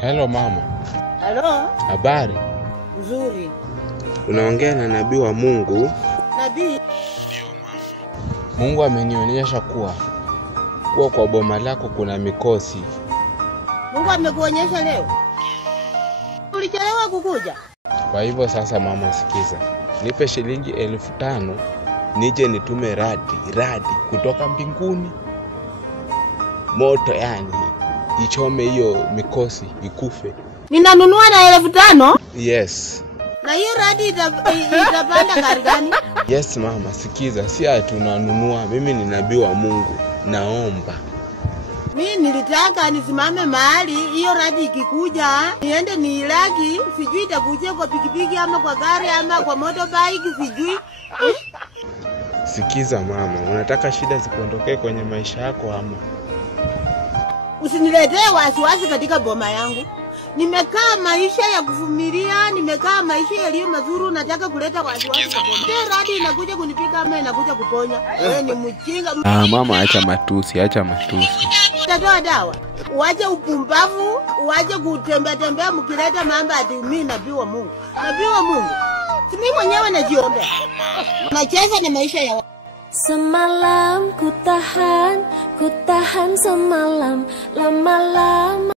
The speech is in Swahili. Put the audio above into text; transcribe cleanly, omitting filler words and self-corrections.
Hello mama. Hello? Habari? Nzuri. Unaongea na nabii wa Mungu. Nabii? Mungu amenionyesha kuwa kwa boma lako kuna mikosi. Mungu amekuonyesha leo? Ulichelewa kukuja? Kwa hivyo sasa mama, sikiza. Nipe shilingi 5,000 nije nitume radi kutoka mbinguni. Moto yani ichome hiyo mikosi ikufe. Ninanunua na 5,000? Yes. Na hiyo radi itapanda gari gani? Yes mama, sikiza. Si tunanunua, mimi ni nabii wa Mungu. Naomba. Mimi nilitaka nisimame mahali hiyo radi ikikuja niende niilaki, sijui itakuja kwa pikipiki ama kwa gari ama kwa motorbike sijui. Sikiza mama, unataka shida zikuondokee kwenye maisha yako ama? Usiniletee wasiwasi katika boma yangu. Nimekaa maisha ya kuvumilia, nimekaa maisha yaliyo mazuri, nataka kuleta wasiwasi kwa boma. Radi inakuja kunipiga ama inakuja kuponya. Wewe ni mjinga. Mama, acha matusi. Tatoa dawa. Uache upumbavu, uache kutembea mkileta mambo ati mimi nabii wa Mungu. Nabii wa Mungu. Si mimi mwenyewe najiombea. Nacheza na maisha ya Semalam ku tahan semalam lama-lama.